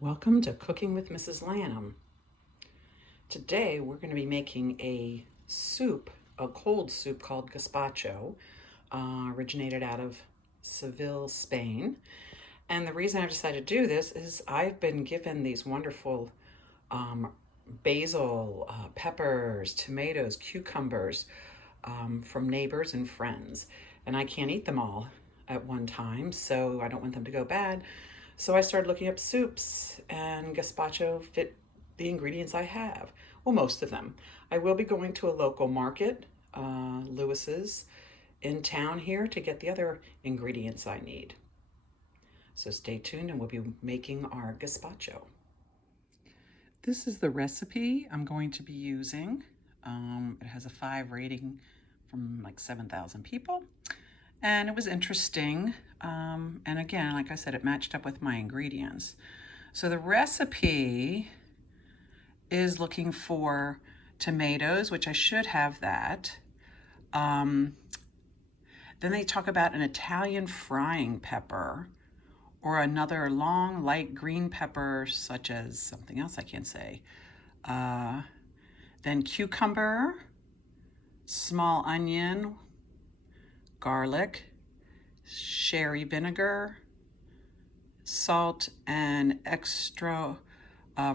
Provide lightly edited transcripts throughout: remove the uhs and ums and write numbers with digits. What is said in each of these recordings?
Welcome to Cooking with Mrs. Lanham. Today we're going to be making a soup, a cold soup called Gazpacho, originated out of Seville, Spain. And the reason I've decided to do this is I've been given these wonderful basil, peppers, tomatoes, cucumbers from neighbors and friends. And I can't eat them all at one time, so I don't want them to go bad. So I started looking up soups, and gazpacho fit the ingredients I have. Well, most of them. I will be going to a local market, Lewis's, in town here to get the other ingredients I need. So stay tuned and we'll be making our gazpacho. This is the recipe I'm going to be using. It has a 5 rating from like 7,000 people. And it was interesting. And again, like I said, it matched up with my ingredients. So the recipe is looking for tomatoes, which I should have that. Then they talk about an Italian frying pepper or another long light green pepper, such as something else I can't say. Then cucumber, small onion, garlic, sherry vinegar, salt, and extra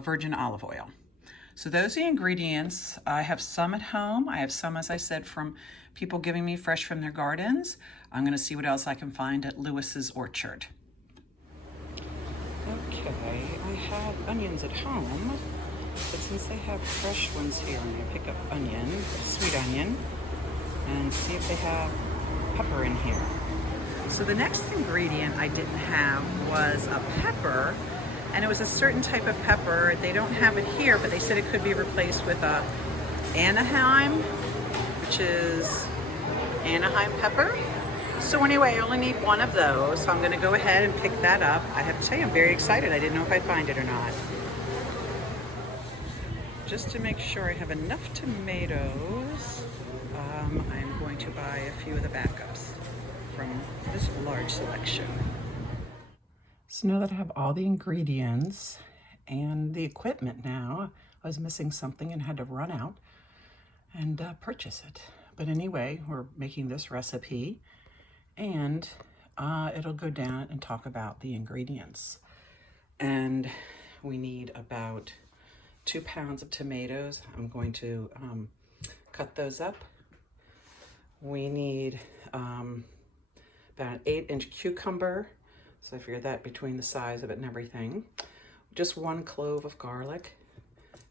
virgin olive oil. So those are the ingredients. I have some at home. I have some, as I said, from people giving me fresh from their gardens. I'm gonna see what else I can find at Lewis's orchard. Okay, I have onions at home, but since they have fresh ones here, I'm gonna pick up onion, sweet onion, and see if they have pepper in here. So the next ingredient I didn't have was a pepper, and it was a certain type of pepper. They don't have it here, but they said it could be replaced with a Anaheim, which is Anaheim pepper. So anyway, I only need one of those, so I'm gonna go ahead and pick that up. I have to tell you, I'm very excited. I didn't know if I'd find it or not. Just to make sure I have enough tomatoes, I'm going to buy a few of the backups from this large selection. So now that I have all the ingredients and the equipment now, I was missing something and had to run out and purchase it. But anyway, we're making this recipe, and it'll go down and talk about the ingredients. And we need about 2 pounds of tomatoes. I'm going to cut those up. We need about an 8-inch cucumber. So I figured that between the size of it and everything. Just 1 clove of garlic.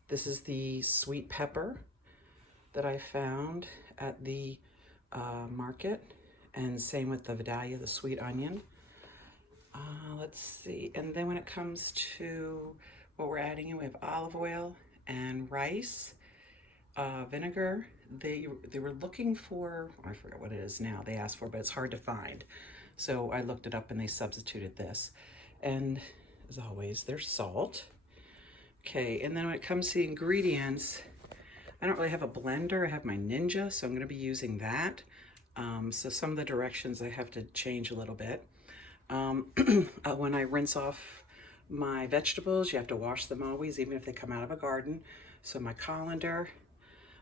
This is the sweet pepper that I found at the market. And same with the Vidalia, the sweet onion. Let's see. And then when it comes to what we're adding in, we have olive oil and rice, vinegar. They were looking for, I forget what it is now, they asked for, but it's hard to find. So I looked it up and they substituted this. And as always, there's salt. Okay, and then when it comes to the ingredients, I don't really have a blender. I have my Ninja, so I'm gonna be using that. So some of the directions I have to change a little bit. When I rinse off my vegetables, you have to wash them always, even if they come out of a garden. So my colander,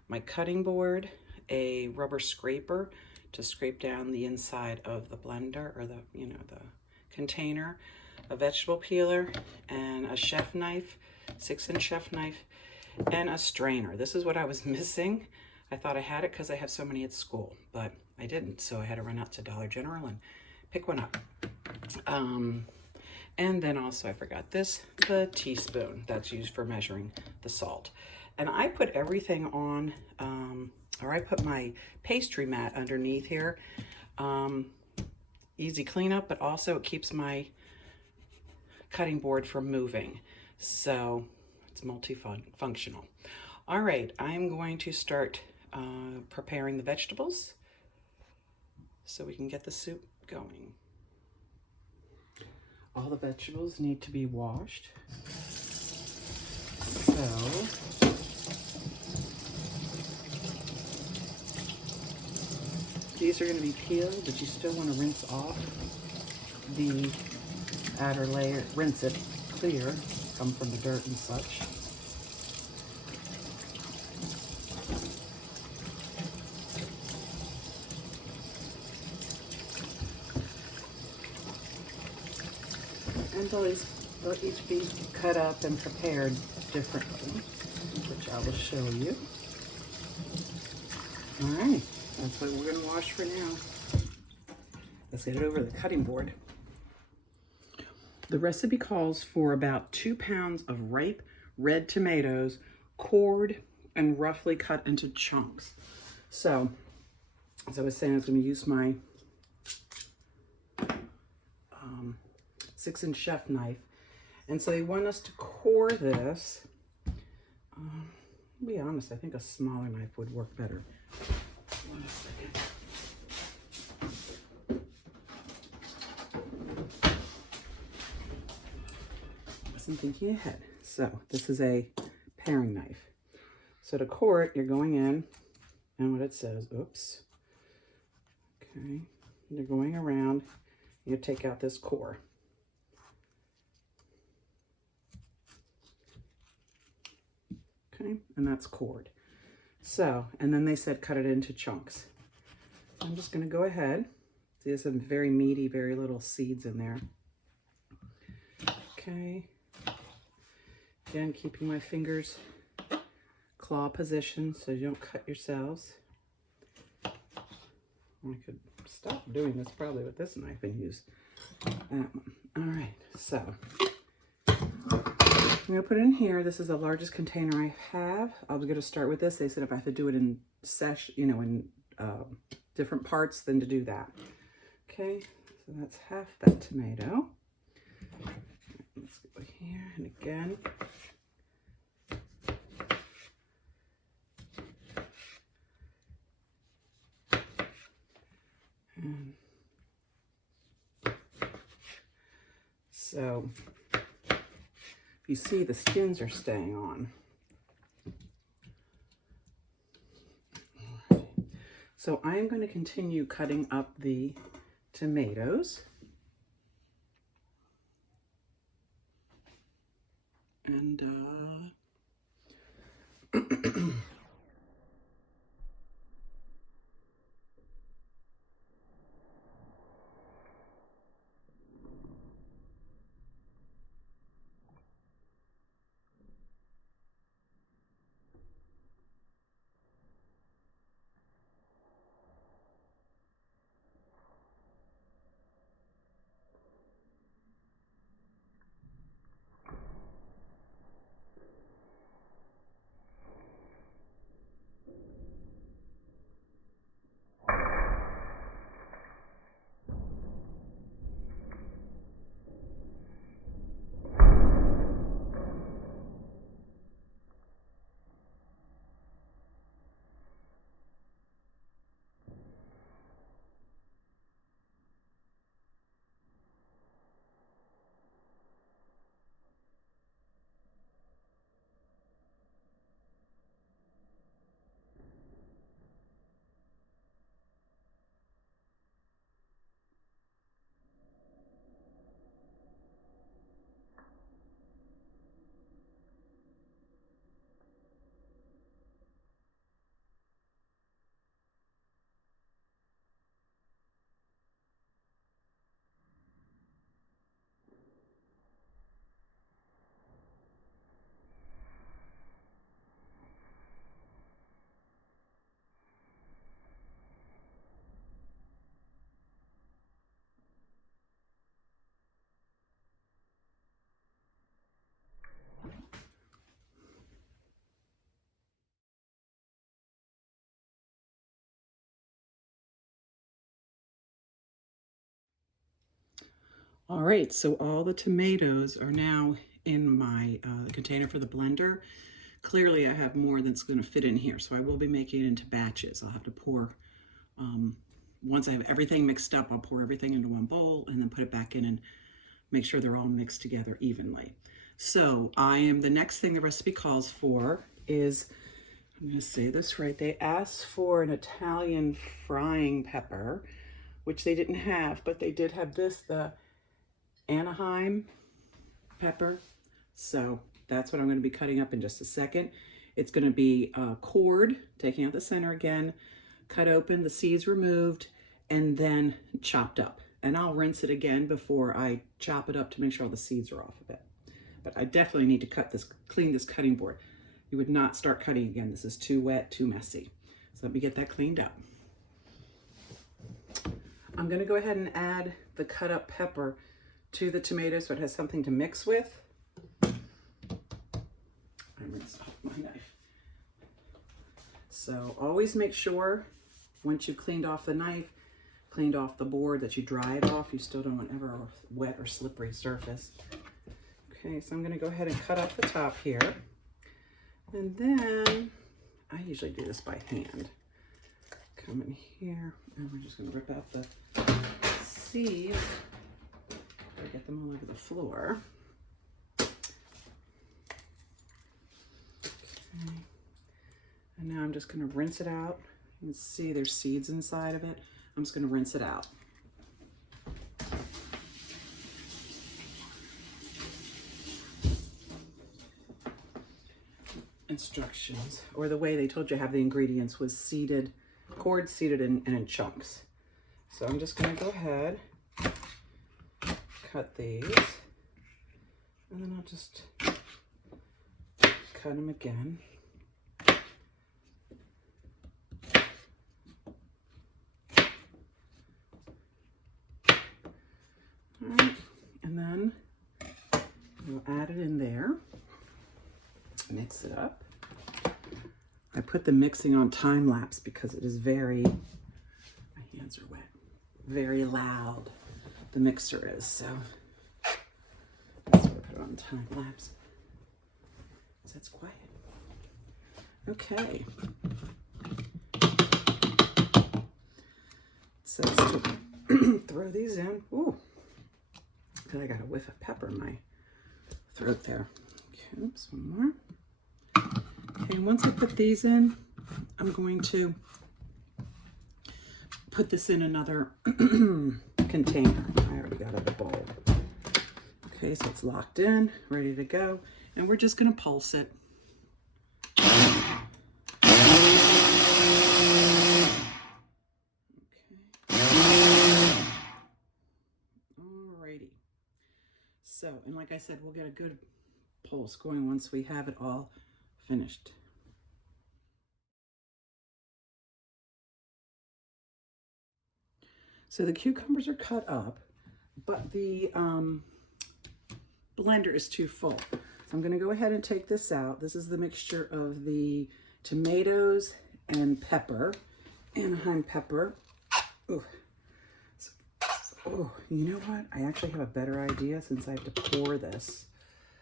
my cutting board, a rubber scraper to scrape down the inside of the blender or the container, a vegetable peeler, and a chef knife, 6-inch chef knife, and a strainer. This is what I was missing. I thought I had it because I have so many at school, but I didn't. So I had to run out to Dollar General and pick one up. And then also I forgot this, the teaspoon that's used for measuring the salt. And I put everything on, or I put my pastry mat underneath here. Easy cleanup, but also it keeps my cutting board from moving. So it's multifunctional. All right, I'm going to start preparing the vegetables so we can get the soup going. All the vegetables need to be washed. So these are going to be peeled, but you still want to rinse off the outer layer, rinse it clear come from the dirt and such. And they'll each be cut up and prepared differently, which I will show you. All right, that's what we're gonna wash for now. Let's get it over the cutting board. The recipe calls for about 2 pounds of ripe red tomatoes, cored and roughly cut into chunks. So, as I was saying, I was gonna use my 6-inch chef knife. And so they want us to core this. To be honest, I think a smaller knife would work better. 1 second. Wasn't thinking ahead. So this is a paring knife. So to core it, you're going in, and what it says, oops. Okay, you're going around, you take out this core. Okay, and that's cored. So, and then they said cut it into chunks. So I'm just going to go ahead. See, there's some very meaty, very little seeds in there. Okay. Again, keeping my fingers claw position so you don't cut yourselves. I could stop doing this probably with this knife and use that one. All right, so I'm gonna put it in here. This is the largest container I have. I was gonna start with this. They said if I have to do it in in different parts, then to do that. Okay, so that's half that tomato. Let's go here and again. And so you see the skins are staying on. So I'm going to continue cutting up the tomatoes. And all right, so all the tomatoes are now in my container for the blender. Clearly I have more that's going to fit in here, so I will be making it into batches. I'll have to pour, once I have everything mixed up, I'll pour everything into one bowl and then put it back in and make sure they're all mixed together evenly. So the next thing the recipe calls for is, I'm going to say this right, they asked for an Italian frying pepper, which they didn't have, but they did have this, the Anaheim pepper. So that's what I'm going to be cutting up in just a second. It's going to be cored, taking out the center again, cut open, the seeds removed, and then chopped up. And I'll rinse it again before I chop it up to make sure all the seeds are off of it. But I definitely need to clean this cutting board. You would not start cutting again. This is too wet, too messy. So let me get that cleaned up. I'm going to go ahead and add the cut up pepper to the tomato so it has something to mix with. I rinsed off my knife. So always make sure once you've cleaned off the knife, cleaned off the board, that you dry it off. You still don't want ever a wet or slippery surface. Okay, so I'm going to go ahead and cut off the top here. And then I usually do this by hand. Come in here, and we're just going to rip out the seeds. Gotta get them all over the floor. Okay. And now I'm just going to rinse it out. You can see there's seeds inside of it. I'm just going to rinse it out. Instructions, or the way they told you to have the ingredients, was seeded, cord seeded and in chunks. So I'm just going to go ahead, cut these, and then I'll just cut them again. All right, and then we'll add it in there. Mix it up. I put the mixing on time lapse because it is very, my hands are wet, very loud, the mixer is, so that's why I put it on time lapse. So that's quiet. Okay. So to throw these in. Ooh, I feel like I got a whiff of pepper in my throat there. Okay, oops, one more. Okay, once I put these in, I'm going to put this in another container. I already got a bowl. Okay, so it's locked in, ready to go, and we're just going to pulse it. Alrighty. So, and like I said, we'll get a good pulse going once we have it all finished. So the cucumbers are cut up, but the blender is too full. So I'm going to go ahead and take this out. This is the mixture of the tomatoes and pepper, Anaheim pepper. Ooh. Oh, you know what? I actually have a better idea since I have to pour this.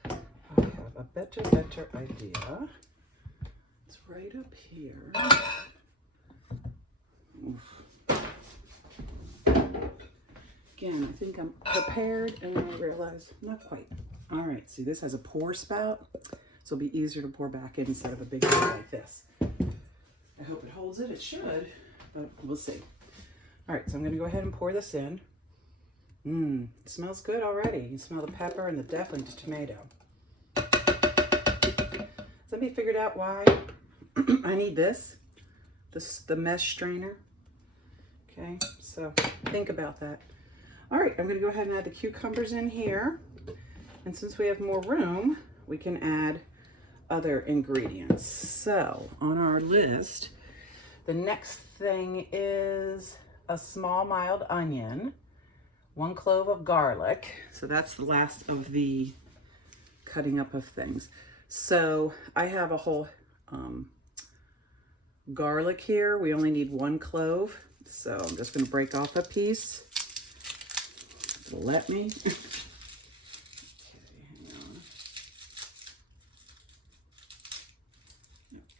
I have a better idea. It's right up here. Oof. Again, I think I'm prepared, and then I realize not quite. All right, see, this has a pour spout, so it'll be easier to pour back in instead of a big bowl like this. I hope it holds it. It should, but we'll see. All right, so I'm going to go ahead and pour this in. It smells good already. You smell the pepper and definitely the tomato. Somebody figured out why I need this the mesh strainer. Okay, so think about that. All right, I'm going to go ahead and add the cucumbers in here. And since we have more room, we can add other ingredients. So on our list, the next thing is a small mild onion, 1 clove of garlic. So that's the last of the cutting up of things. So I have a whole garlic here. We only need 1 clove. So I'm just going to break off a piece. It'll let me.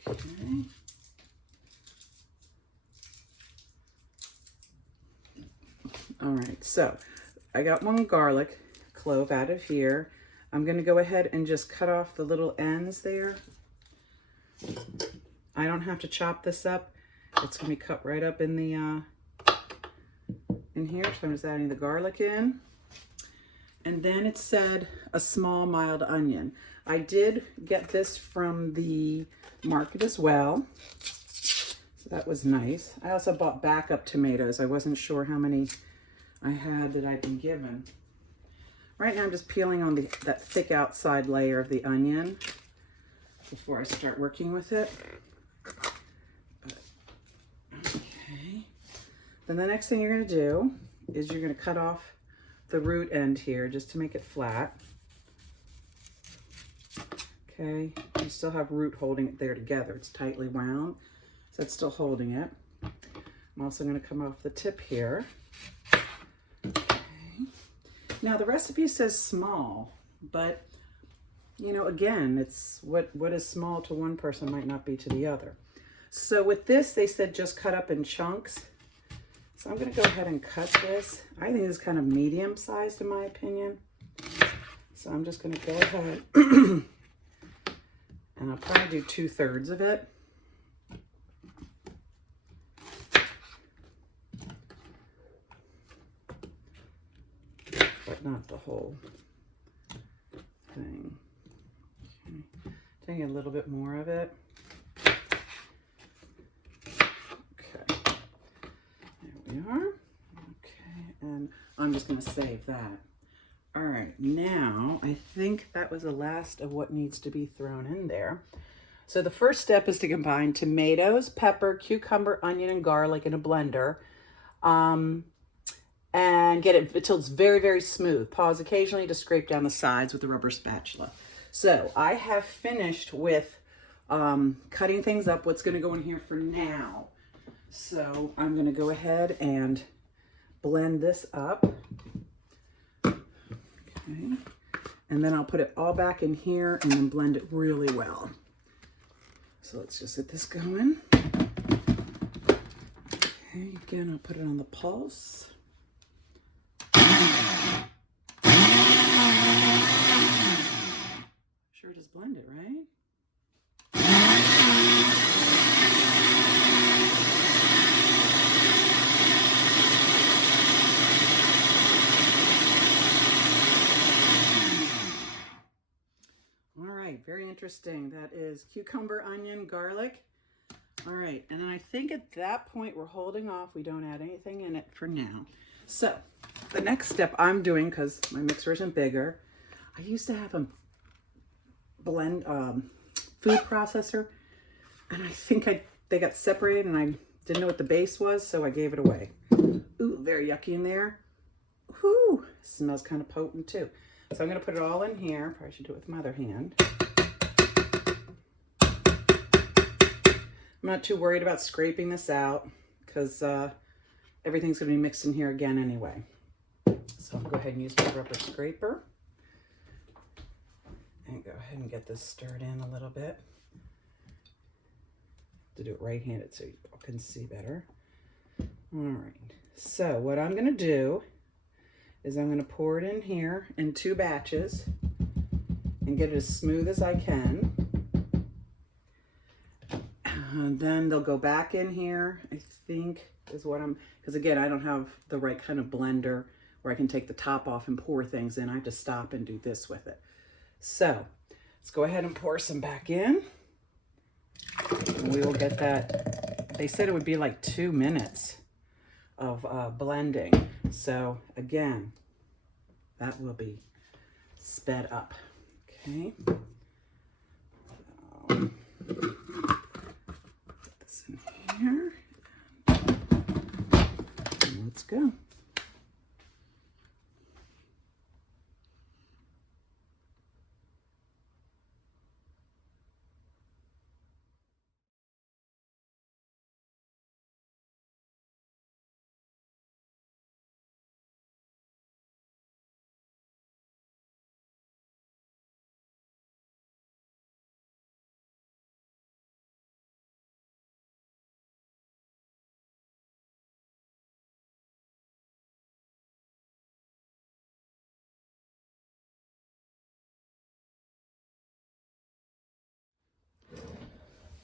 Okay, hang on. Okay. All right, so I got 1 garlic clove out of here. I'm going to go ahead and just cut off the little ends there. I don't have to chop this up. It's going to be cut right up in the in here. So I'm just adding the garlic in. And then it said a small mild onion. I did get this from the market as well. So that was nice. I also bought backup tomatoes. I wasn't sure how many I had that I'd been given. Right now I'm just peeling on that thick outside layer of the onion before I start working with it. But, okay. Then the next thing you're going to do is you're going to cut off the root end here just to make it flat. Okay, you still have root holding it there together. It's tightly wound, so it's still holding it. I'm also going to come off the tip here. Okay. Now the recipe says small, but you know, again, it's what is small to one person might not be to the other. So with this, they said just cut up in chunks. So I'm going to go ahead and cut this. I think this is kind of medium sized in my opinion. So I'm just going to go ahead and I'll probably do 2/3 of it. But not the whole thing. Okay. Taking a little bit more of it. Okay. There we are. Okay. And I'm just going to save that. All right, now I think that was the last of what needs to be thrown in there. So the first step is to combine tomatoes, pepper, cucumber, onion, and garlic in a blender. And get it until it's very, very smooth. Pause occasionally to scrape down the sides with a rubber spatula. So I have finished with cutting things up. What's going to go in here for now? So I'm going to go ahead and blend this up. Okay. And then I'll put it all back in here and then blend it really well. So let's just get this going. Okay, again, I'll put it on the pulse. Sure just blend it, right? Very interesting. That is cucumber, onion, garlic. All right, and I think at that point we're holding off. We don't add anything in it for now. So the next step I'm doing, because my mixer isn't bigger, I used to have a blend food processor, and I think they got separated and I didn't know what the base was, so I gave it away. Ooh, very yucky in there. Whoo, smells kind of potent too. So I'm going to put it all in here. Probably should do it with my other hand. I'm not too worried about scraping this out because everything's going to be mixed in here again anyway. So I'll go ahead and use my rubber scraper and go ahead and get this stirred in a little bit. To do it right-handed so you can see better. All right. So what I'm going to do is I'm going to pour it in here in 2 batches and get it as smooth as I can. And then they'll go back in here, I think is what because again, I don't have the right kind of blender where I can take the top off and pour things in. I have to stop and do this with it. So let's go ahead and pour some back in. And we will get that. They said it would be like 2 minutes of blending. So again, that will be sped up. Okay. So, put this in here. And let's go.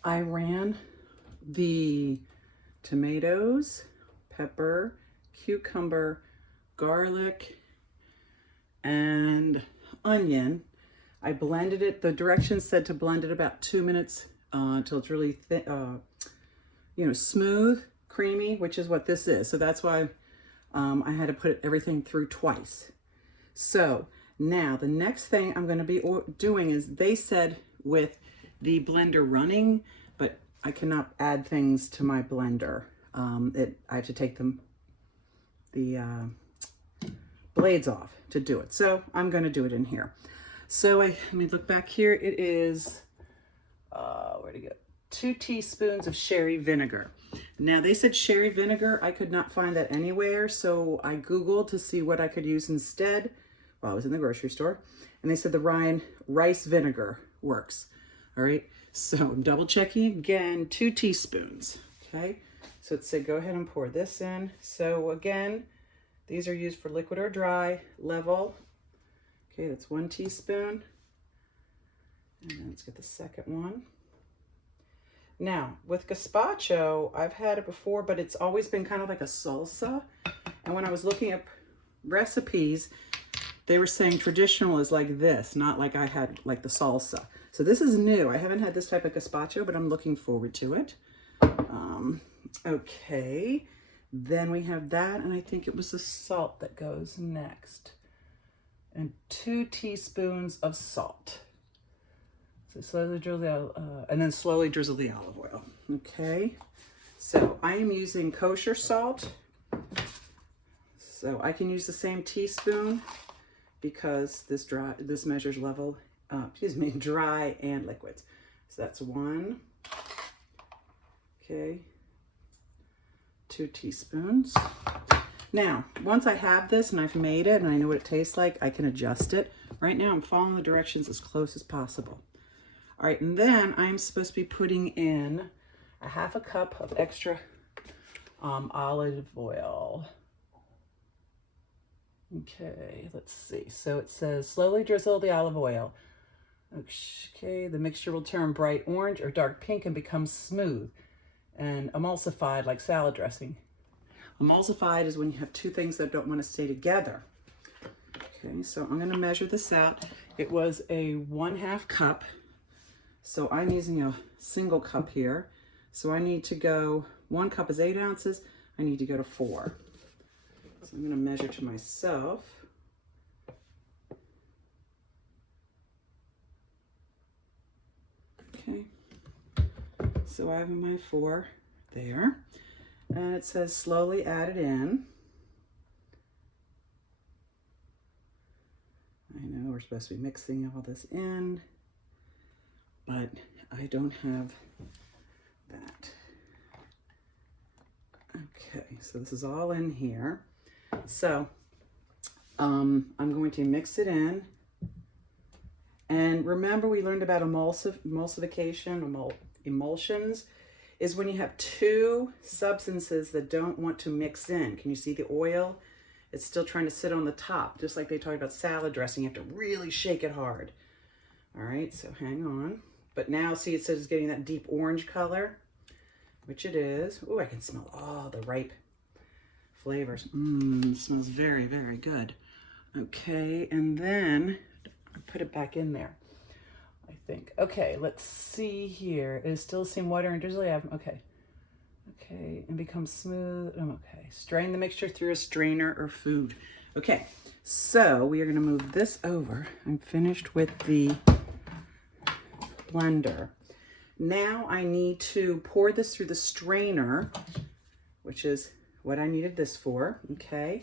I ran the tomatoes, pepper, cucumber, garlic, and onion. I blended it. The directions said to blend it about 2 minutes until it's really smooth, creamy, which is what this is. So that's why I had to put everything through twice. So now the next thing I'm going to be doing is, they said with the blender running, but I cannot add things to my blender. I have to take the blades off to do it. So I'm going to do it in here. So let me look back here. It is, where'd it go? 2 teaspoons of sherry vinegar. Now they said sherry vinegar. I could not find that anywhere. So I Googled to see what I could use instead while I was in the grocery store. And they said the rice vinegar works. All right. So I'm double checking again, 2 teaspoons. Okay. So it said, go ahead and pour this in. So again, these are used for liquid or dry level. Okay, that's 1 teaspoon. And then let's get the second one. Now, with gazpacho, I've had it before, but it's always been kind of like a salsa. And when I was looking up recipes, they were saying traditional is like this, not like I had like the salsa. So this is new. I haven't had this type of gazpacho, but I'm looking forward to it. Okay, then we have that, and I think it was the salt that goes next. And 2 teaspoons of salt. So slowly drizzle and then slowly drizzle the olive oil. Okay, so I am using kosher salt. So I can use the same teaspoon because this measures level, dry and liquids. So that's 1. Okay, 2 teaspoons. Now, once I have this and I've made it and I know what it tastes like, I can adjust it. Right now, I'm following the directions as close as possible. All right, and then I'm supposed to be putting in a 1/2 cup of extra olive oil. Okay, let's see. So it says, slowly drizzle the olive oil. Okay, the mixture will turn bright orange or dark pink and become smooth and emulsified like salad dressing. Emulsified is when you have 2 things that don't want to stay together. Okay, so I'm going to measure this out. It was a 1/2 cup. So I'm using a single cup here. So I need to go, 1 cup is 8 ounces. I need to go to 4. So I'm going to measure to myself. Okay. So I have my 4 there. And it says slowly add it in. I know we're supposed to be mixing all this in, but I don't have that. Okay, so this is all in here. So I'm going to mix it in. And remember, we learned about emulsification, emulsions, is when you have 2 substances that don't want to mix in. Can you see the oil? It's still trying to sit on the top, just like they talked about salad dressing. You have to really shake it hard. All right, so hang on. But now, see, it says it's getting that deep orange color, which it is. Oh, I can smell all the ripe flavors. It smells very, very good. Okay, and then I put it back in there, I think. Okay, let's see here. It is still the same water and drizzly. Okay. Okay, and becomes smooth. Okay, strain the mixture through a strainer or food. Okay, so we are going to move this over. I'm finished with the blender. Now I need to pour this through the strainer, which is what I needed this for. Okay,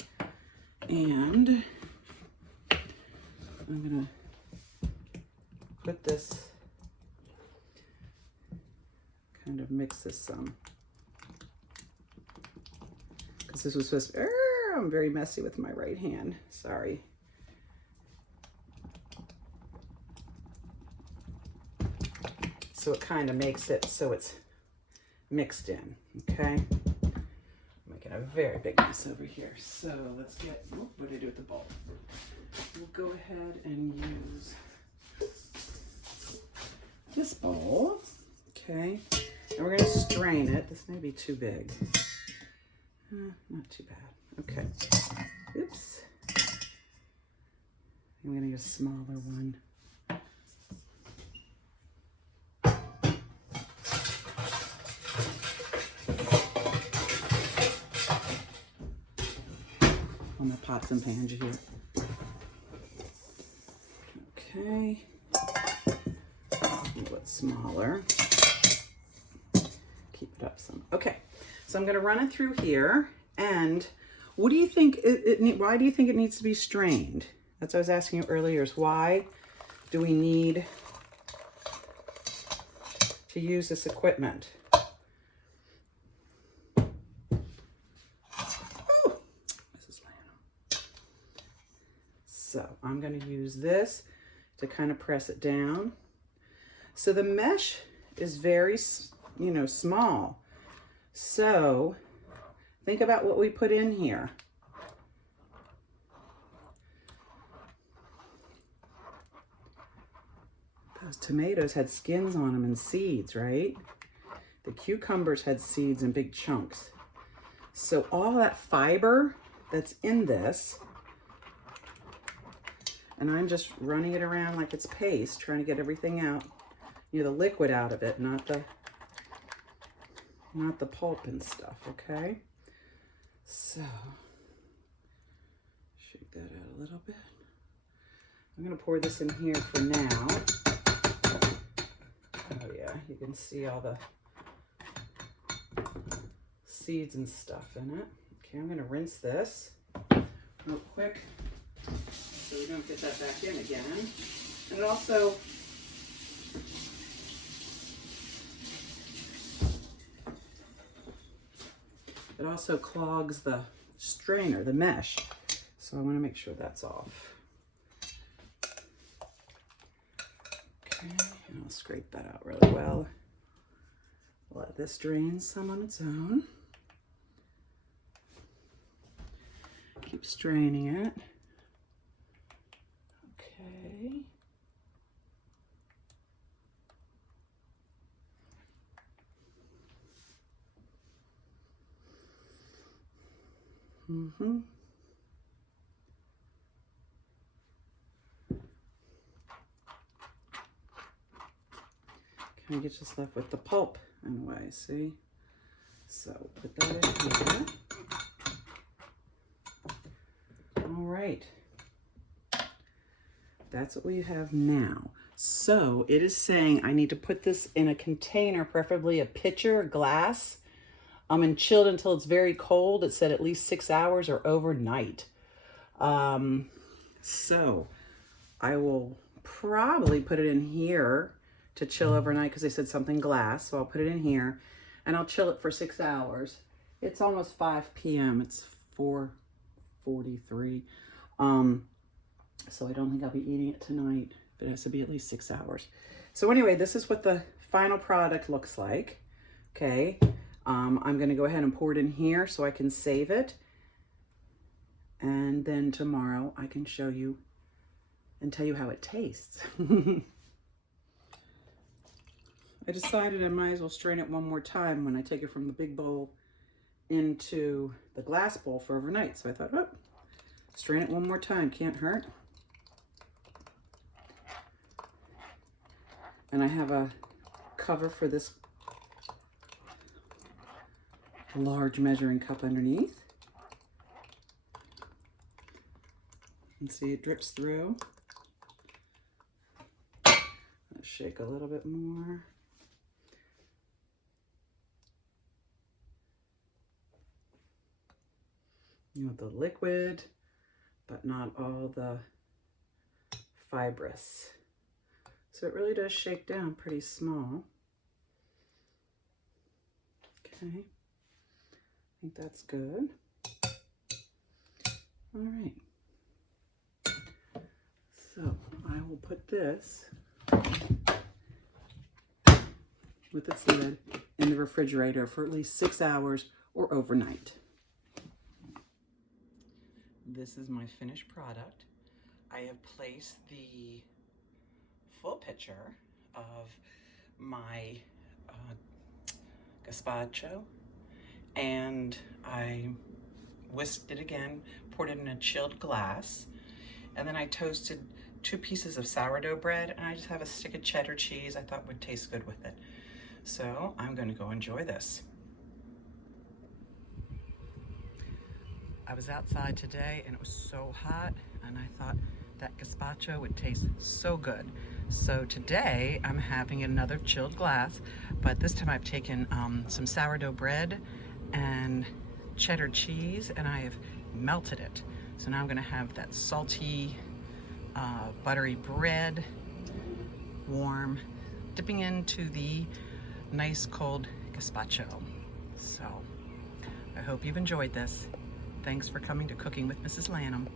and I'm going to put this, kind of mix this some. Because this was supposed to, I'm very messy with my right hand. Sorry. So it kind of makes it so it's mixed in, okay? I'm making a very big mess over here. So let's get, what do I do with the bowl? We'll go ahead and use this bowl, okay? And we're gonna strain it. This may be too big. Not too bad. Okay. Oops. a smaller one. On the pots and pans here. Okay. A little bit smaller. Keep it up some. Okay. So I'm going to run it through here. And what do you think? Why do you think it needs to be strained? That's what I was asking you earlier. Is why do we need to use this equipment? Mrs Lanham. So I'm going to use this to kind of press it down. So the mesh is very, small. So think about what we put in here. Those tomatoes had skins on them and seeds, right? The cucumbers had seeds and big chunks. So all that fiber that's in this, and I'm just running it around like it's paste, trying to get everything out, the liquid out of it, not the pulp and stuff, okay? So, shake that out a little bit. I'm gonna pour this in here for now. Oh yeah, you can see all the seeds and stuff in it. Okay, I'm gonna rinse this real quick so we don't get that back in again. And it also, clogs the strainer, the mesh. So I want to make sure that's off. Okay, and I'll scrape that out really well. Let this drain some on its own. Keep straining it. Okay. Kind of get just left with the pulp in a way, see? So put that in here. All right. That's what we have now. So it is saying I need to put this in a container, preferably a pitcher, a glass, and chilled until it's very cold. It said at least 6 hours or overnight. So I will probably put it in here to chill overnight because they said something glass. So I'll put it in here and I'll chill it for 6 hours. It's almost 5 p.m. It's 4:43. So I don't think I'll be eating it tonight, but it has to be at least 6 hours. So anyway, this is what the final product looks like. Okay. I'm going to go ahead and pour it in here so I can save it. And then tomorrow I can show you and tell you how it tastes. I decided I might as well strain it one more time when I take it from the big bowl into the glass bowl for overnight. So I thought, oh, strain it one more time, can't hurt. And I have a cover for this large measuring cup underneath. You can see it drips through. Let's shake a little bit more. The liquid, but not all the fibrous. So it really does shake down pretty small. Okay, I think that's good. All right, so I will put this with its lid in the refrigerator for at least 6 hours or overnight. This is my finished product. I have placed the full pitcher of my Gazpacho, and I whisked it again, poured it in a chilled glass, and then I toasted 2 pieces of sourdough bread, and I just have a stick of cheddar cheese I thought would taste good with it. So I'm going to go enjoy this. I was outside today and it was so hot, and I thought that gazpacho would taste so good. So today I'm having another chilled glass, but this time I've taken some sourdough bread and cheddar cheese, and I have melted it. So now I'm going to have that salty, buttery bread, warm, dipping into the nice cold gazpacho. So I hope you've enjoyed this. Thanks for coming to Cooking with Mrs. Lanham.